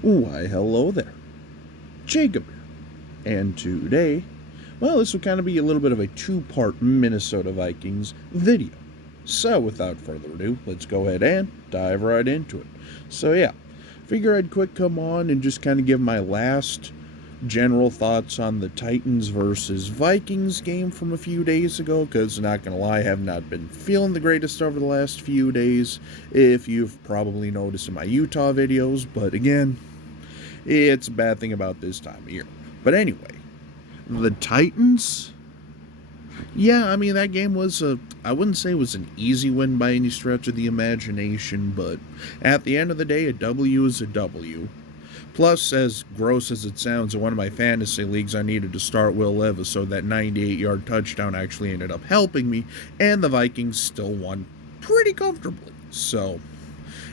Why, hello there, Jacob here. And today, well, this will kind of be a little bit of a two-part Minnesota Vikings video. So, without further ado, let's go ahead and dive right into it. So, yeah, figure I'd quick come on and just kind of give my last general thoughts on the Titans versus Vikings game from a few days ago, because not gonna lie, I have not been feeling the greatest over the last few days, if you've probably noticed in my Utah videos, but again, it's a bad thing about this time of year. But anyway, the Titans, yeah, I mean, that game was I wouldn't say it was an easy win by any stretch of the imagination, but at the end of the day, a W is a W. Plus, as gross as it sounds, in one of my fantasy leagues, I needed to start Will Levis, so that 98-yard touchdown actually ended up helping me, and the Vikings still won pretty comfortably. So,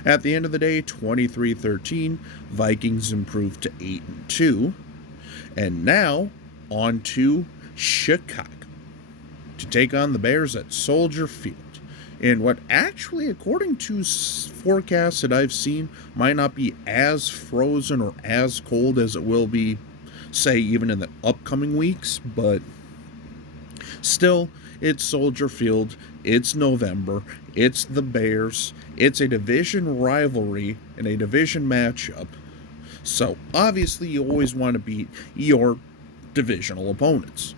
at the end of the day, 23-13, Vikings improved to 8-2, and now on to Chicago to take on the Bears at Soldier Field in what actually, according to forecasts that I've seen, might not be as frozen or as cold as it will be, say, even in the upcoming weeks, but still, it's Soldier Field, it's November, it's the Bears, it's a division rivalry and a division matchup, so obviously you always want to beat your divisional opponents,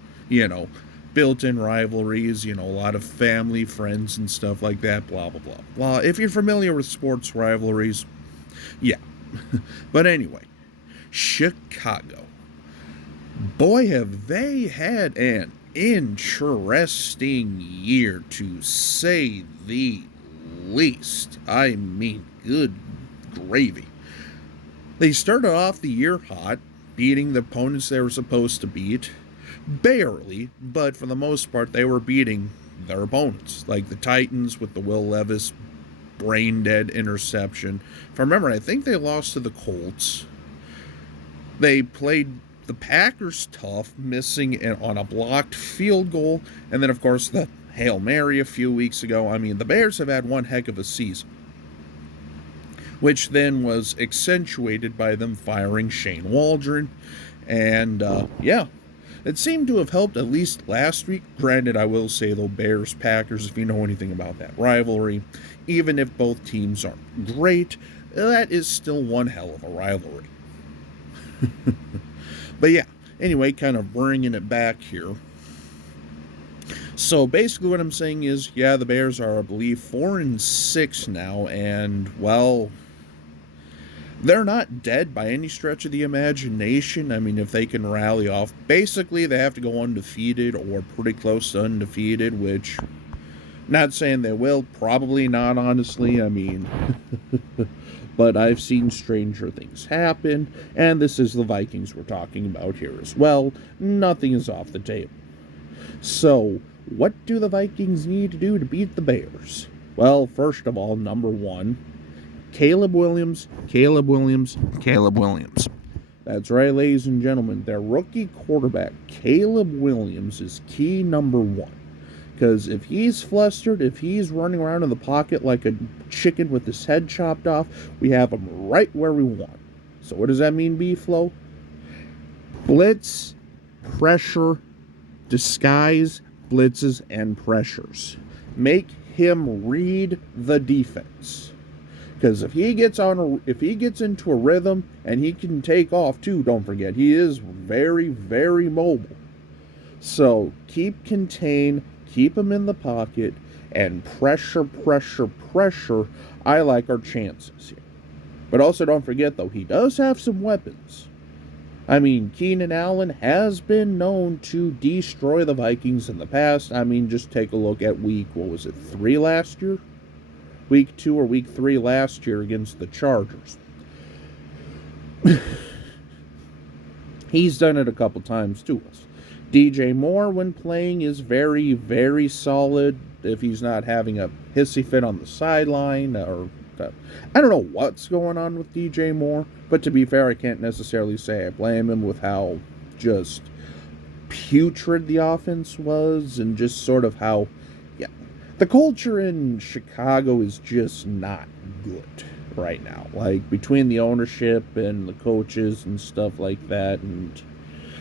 built-in rivalries, a lot of family, friends, and stuff like that, blah, blah, blah. Well, if you're familiar with sports rivalries, yeah. But anyway, Chicago. Boy, have they had an interesting year, to say the least. I mean, good gravy. They started off the year hot, beating the opponents they were supposed to beat. Barely, but for the most part, they were beating their opponents, like the Titans with the Will Levis brain-dead interception. If I remember, I think they lost to the Colts. They played the Packers tough, missing on a blocked field goal, and then, of course, the Hail Mary a few weeks ago. I mean, the Bears have had one heck of a season, which then was accentuated by them firing Shane Waldron, and, yeah, it seemed to have helped at least last week. Granted, I will say, though, Bears-Packers, if you know anything about that rivalry, even if both teams aren't great, that is still one hell of a rivalry. But yeah, anyway, kind of bringing it back here. So basically what I'm saying is, yeah, the Bears are, I believe, 4-6 now, and, well, they're not dead by any stretch of the imagination. I mean, if they can rally off, basically they have to go undefeated or pretty close to undefeated, which, not saying they will, probably not, honestly. I mean, but I've seen stranger things happen, and this is the Vikings we're talking about here as well. Nothing is off the table. So, what do the Vikings need to do to beat the Bears? Well, first of all, number one, Caleb Williams. That's right, ladies and gentlemen. Their rookie quarterback, Caleb Williams, is key number one. Because if he's flustered, if he's running around in the pocket like a chicken with his head chopped off, we have him right where we want. So what does that mean, B-Flow? Blitz, pressure, disguise, blitzes, and pressures. Make him read the defense. Because if he gets into a rhythm and he can take off too, don't forget, he is very, very mobile. So keep contained, keep him in the pocket, and pressure. I like our chances here. But also don't forget, though, he does have some weapons. I mean, Keenan Allen has been known to destroy the Vikings in the past. I mean, just take a look at week 3 last year? Week 2 or week 3 last year against the Chargers. He's done it a couple times to us. DJ Moore, when playing, is very, very solid. If he's not having a hissy fit on the sideline, or I don't know what's going on with DJ Moore, but to be fair, I can't necessarily say I blame him with how just putrid the offense was, and just sort of how, yeah, the culture in Chicago is just not good. right now, like between the ownership and the coaches and stuff like that. And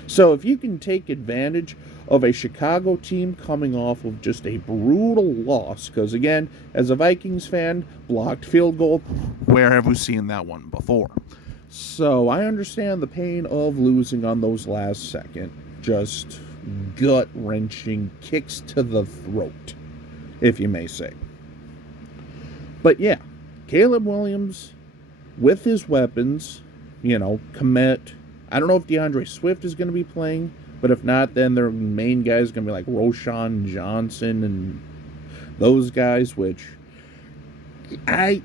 so if you can take advantage of a Chicago team coming off of just a brutal loss, because again, as a Vikings fan, blocked field goal, where have we seen that one before? So I understand the pain of losing on those last second, just gut-wrenching kicks to the throat, if you may say. But yeah, Caleb Williams, with his weapons, Komet. I don't know if DeAndre Swift is going to be playing, but if not, then their main guy is going to be like Roshan Johnson and those guys, which I'll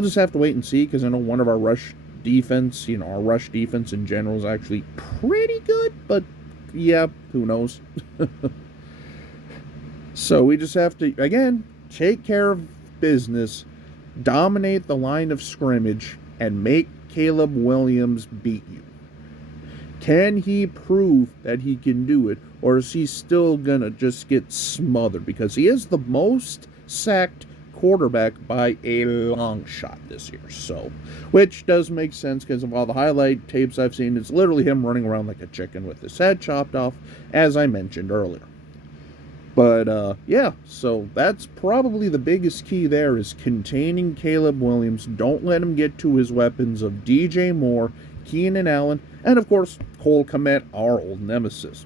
just have to wait and see, because I know one of our rush defense, our rush defense in general is actually pretty good, but yeah, who knows? So we just have to, again, take care of business, dominate the line of scrimmage, and make Caleb Williams beat you. Can he prove that he can do it, or is he still gonna just get smothered? Because he is the most sacked quarterback by a long shot this year. So, which does make sense, because of all the highlight tapes I've seen, it's literally him running around like a chicken with his head chopped off, as I mentioned earlier. But, yeah, so that's probably the biggest key there, is containing Caleb Williams. Don't let him get to his weapons of DJ Moore, Keenan Allen, and, of course, Cole Kmet, our old nemesis.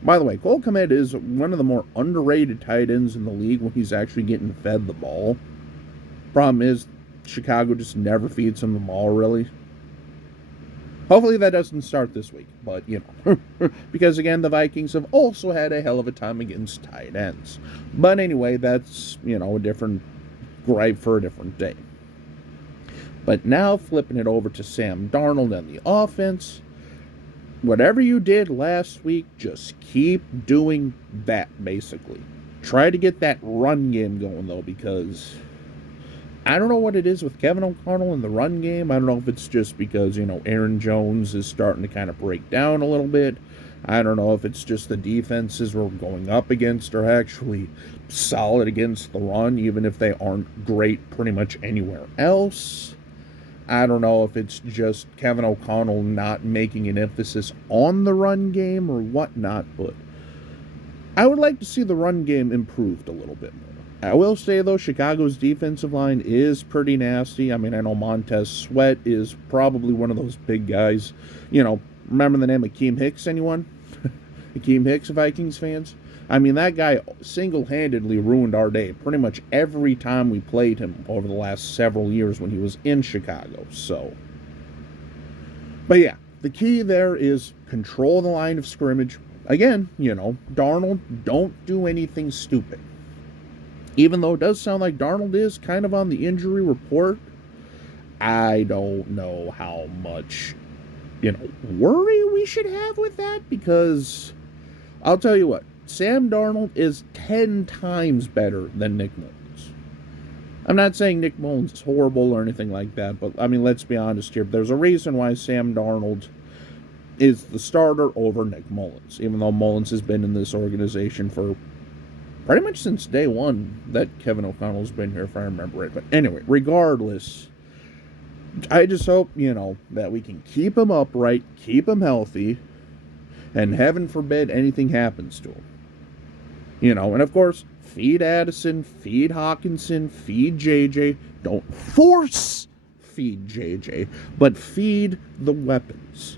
By the way, Cole Kmet is one of the more underrated tight ends in the league when he's actually getting fed the ball. Problem is, Chicago just never feeds him the ball, really. Hopefully that doesn't start this week, but, because, again, the Vikings have also had a hell of a time against tight ends. But anyway, that's, a different gripe for a different day. But now, flipping it over to Sam Darnold and the offense, whatever you did last week, just keep doing that, basically. Try to get that run game going, though, because I don't know what it is with Kevin O'Connell in the run game. I don't know if it's just because, Aaron Jones is starting to kind of break down a little bit. I don't know if it's just the defenses we're going up against are actually solid against the run, even if they aren't great pretty much anywhere else. I don't know if it's just Kevin O'Connell not making an emphasis on the run game or whatnot, but I would like to see the run game improved a little bit more. I will say, though, Chicago's defensive line is pretty nasty. I mean, I know Montez Sweat is probably one of those big guys. Remember the name Akeem Hicks, anyone? Akeem Hicks, Vikings fans? I mean, that guy single-handedly ruined our day pretty much every time we played him over the last several years when he was in Chicago. So, but yeah, the key there is control the line of scrimmage. Again, Darnold, don't do anything stupid. Even though it does sound like Darnold is kind of on the injury report, I don't know how much, worry we should have with that, because I'll tell you what, Sam Darnold is 10 times better than Nick Mullins. I'm not saying Nick Mullins is horrible or anything like that, but, I mean, let's be honest here. There's a reason why Sam Darnold is the starter over Nick Mullins, even though Mullins has been in this organization for pretty much since day one that Kevin O'Connell's been here, if I remember right. But anyway, regardless, I just hope, that we can keep him upright, keep him healthy, and heaven forbid anything happens to him. And of course, feed Addison, feed Hawkinson, feed JJ. Don't force feed JJ, but feed the weapons.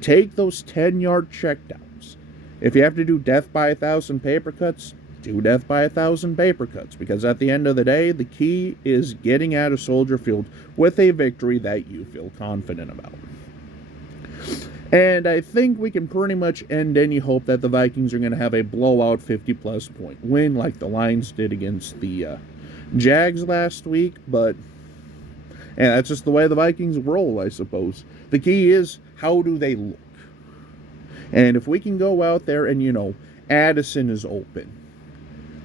Take those 10-yard checkdowns. If you have to do death by 1,000 paper cuts, do death by 1,000 paper cuts, because at the end of the day, the key is getting out of Soldier Field with a victory that you feel confident about. And I think we can pretty much end any hope that the Vikings are going to have a blowout 50-plus point win like the Lions did against the Jags last week, but that's just the way the Vikings roll, I suppose. The key is, how do they look? And if we can go out there and, Addison is open,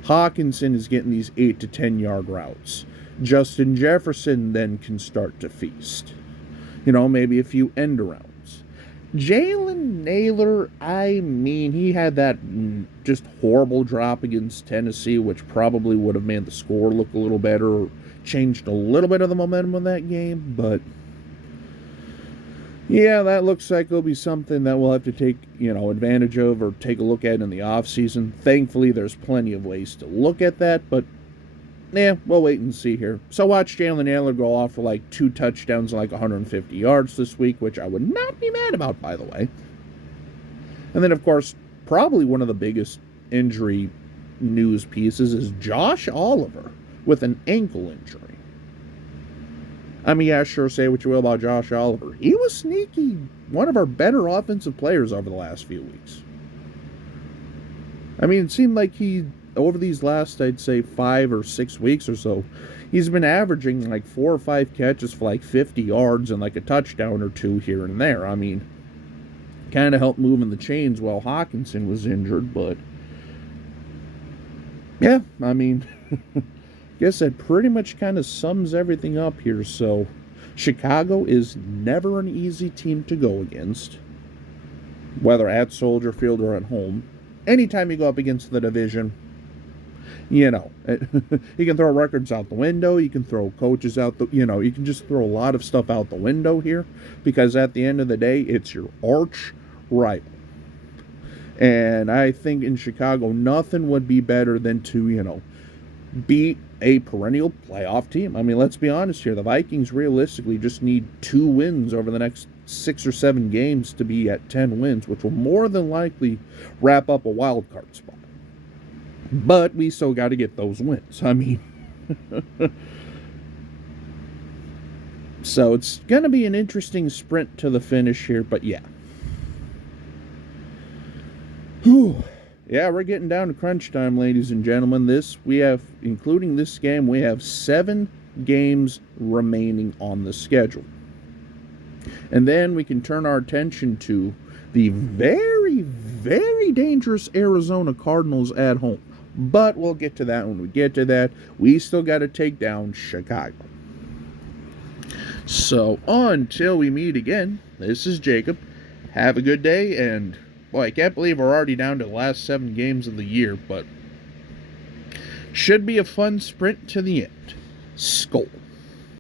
Hawkinson is getting these 8 to 10-yard routes, Justin Jefferson then can start to feast. Maybe a few end arounds. Jalen Naylor, I mean, he had that just horrible drop against Tennessee, which probably would have made the score look a little better or changed a little bit of the momentum of that game. But yeah, that looks like it'll be something that we'll have to take, advantage of or take a look at in the offseason. Thankfully, there's plenty of ways to look at that, but yeah, we'll wait and see here. So watch Jalen Naylor go off for like 2 touchdowns and like 150 yards this week, which I would not be mad about, by the way. And then, of course, probably one of the biggest injury news pieces is Josh Oliver with an ankle injury. I mean, yeah, sure, say what you will about Josh Oliver. He was sneaky, one of our better offensive players over the last few weeks. I mean, it seemed like over these last, I'd say, 5 or 6 weeks or so, he's been averaging like 4 or 5 catches for like 50 yards and like a touchdown or 2 here and there. I mean, kind of helped moving the chains while Hawkinson was injured, but yeah, I mean, guess that pretty much kind of sums everything up here. So, Chicago is never an easy team to go against, whether at Soldier Field or at home. Anytime you go up against the division, you can throw records out the window. You can throw coaches out you can just throw a lot of stuff out the window here because at the end of the day, it's your arch rival. And I think in Chicago, nothing would be better than to, beat a perennial playoff team. I mean, let's be honest here. The Vikings realistically just need 2 wins over the next 6 or 7 games to be at 10 wins, which will more than likely wrap up a wild card spot. But we still got to get those wins. I mean, so it's going to be an interesting sprint to the finish here, but yeah. Whew. Yeah, we're getting down to crunch time, ladies and gentlemen. Including this game, we have 7 games remaining on the schedule. And then we can turn our attention to the very, very dangerous Arizona Cardinals at home. But we'll get to that when we get to that. We still got to take down Chicago. So until we meet again, this is Jacob. Have a good day, and boy, I can't believe we're already down to the last 7 games of the year, but should be a fun sprint to the end. Skol.